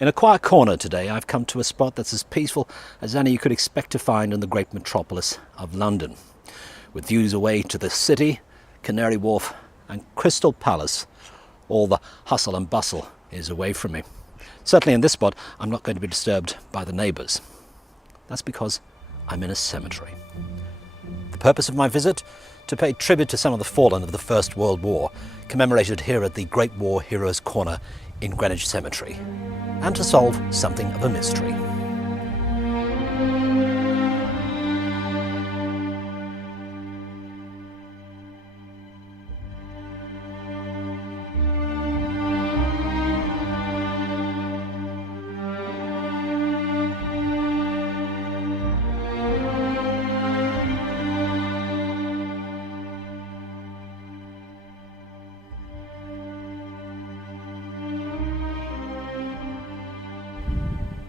In a quiet corner today, I've come to a spot that's as peaceful as any you could expect to find in the great metropolis of London. With views away to the city, Canary Wharf and Crystal Palace, all the hustle and bustle is away from me. Certainly in this spot, I'm not going to be disturbed by the neighbours. That's because I'm in a cemetery. The purpose of my visit? To pay tribute to some of the fallen of the First World War, commemorated here at the Great War Heroes Corner in Greenwich Cemetery, and to solve something of a mystery.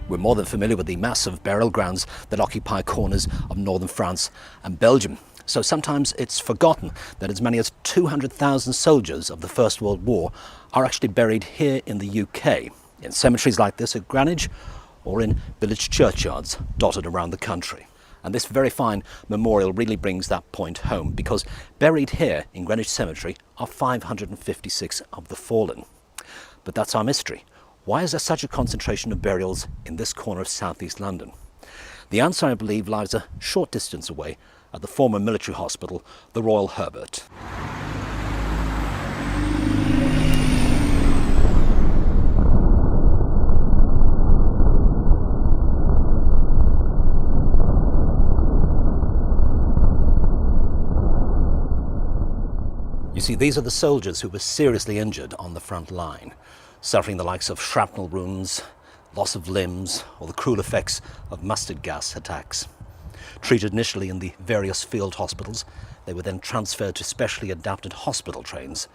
We're more than familiar with the massive burial grounds that occupy corners of northern France and Belgium. So sometimes it's forgotten that as many as 200,000 soldiers of the First World War are actually buried here in the UK, in cemeteries like this at Greenwich or in village churchyards dotted around the country. And this very fine memorial really brings that point home, because buried here in Greenwich Cemetery are 556 of the fallen. But that's our mystery. Why is there such a concentration of burials in this corner of southeast London? The answer, I believe, lies a short distance away at the former military hospital, the Royal Herbert. You see, these are the soldiers who were seriously injured on the front line, suffering the likes of shrapnel wounds, loss of limbs, or the cruel effects of mustard gas attacks. Treated initially in the various field hospitals, they were then transferred to specially adapted hospital trains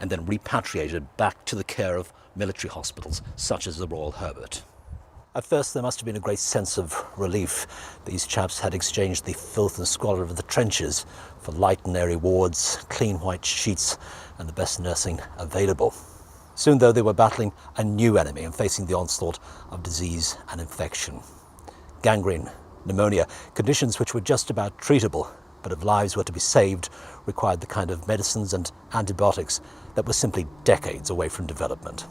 and then repatriated back to the care of military hospitals such as the Royal Herbert. At first there must have been a great sense of relief. These chaps had exchanged the filth and squalor of the trenches for light and airy wards, clean white sheets, and the best nursing available. Soon, though, they were battling a new enemy and facing the onslaught of disease and infection. Gangrene, pneumonia, conditions which were just about treatable, but if lives were to be saved, required the kind of medicines and antibiotics that were simply decades away from development.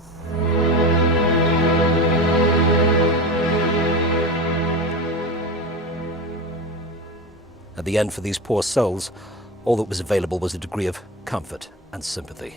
At the end, for these poor souls, all that was available was a degree of comfort and sympathy.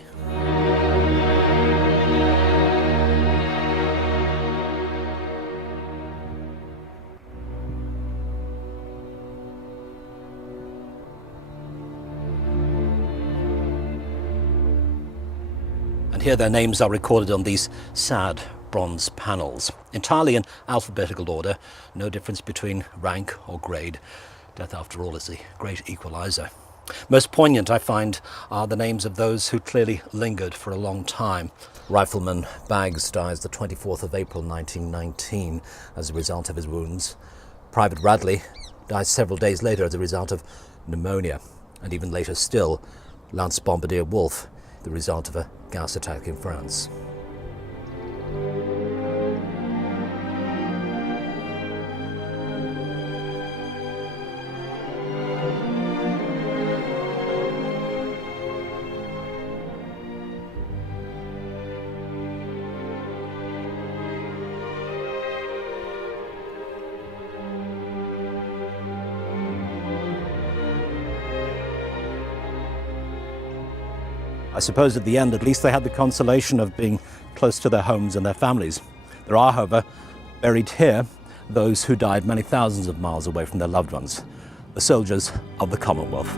And here their names are recorded on these sad bronze panels, entirely in alphabetical order, no difference between rank or grade. Death, after all, is the great equalizer. Most poignant, I find, are the names of those who clearly lingered for a long time. Rifleman Baggs dies the 24th of April 1919 as a result of his wounds. Private Radley dies several days later as a result of pneumonia. And even later still, Lance Bombardier Wolfe, the result of a gas attack in France. I suppose at the end, at least they had the consolation of being close to their homes and their families. There are, however, buried here those who died many thousands of miles away from their loved ones, the soldiers of the Commonwealth.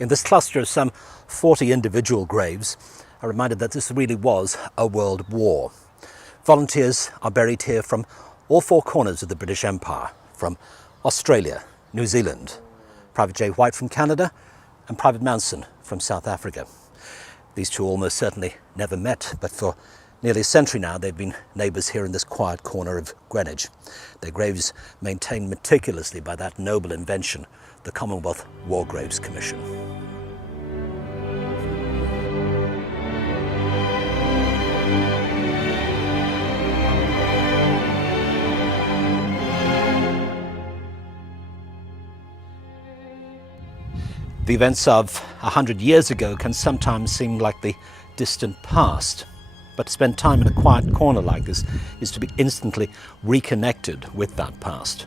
In this cluster of some 40 individual graves, I'm reminded that this really was a world war. Volunteers are buried here from all four corners of the British Empire, from Australia, New Zealand, Private J. White from Canada, and Private Manson from South Africa. These two almost certainly never met, but for Nearly a century now they've been neighbours here in this quiet corner of Greenwich, their graves maintained meticulously by that noble invention, the Commonwealth War Graves Commission. The events of 100 years ago can sometimes seem like the distant past, but to spend time in a quiet corner like this is to be instantly reconnected with that past,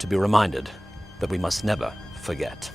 to be reminded that we must never forget.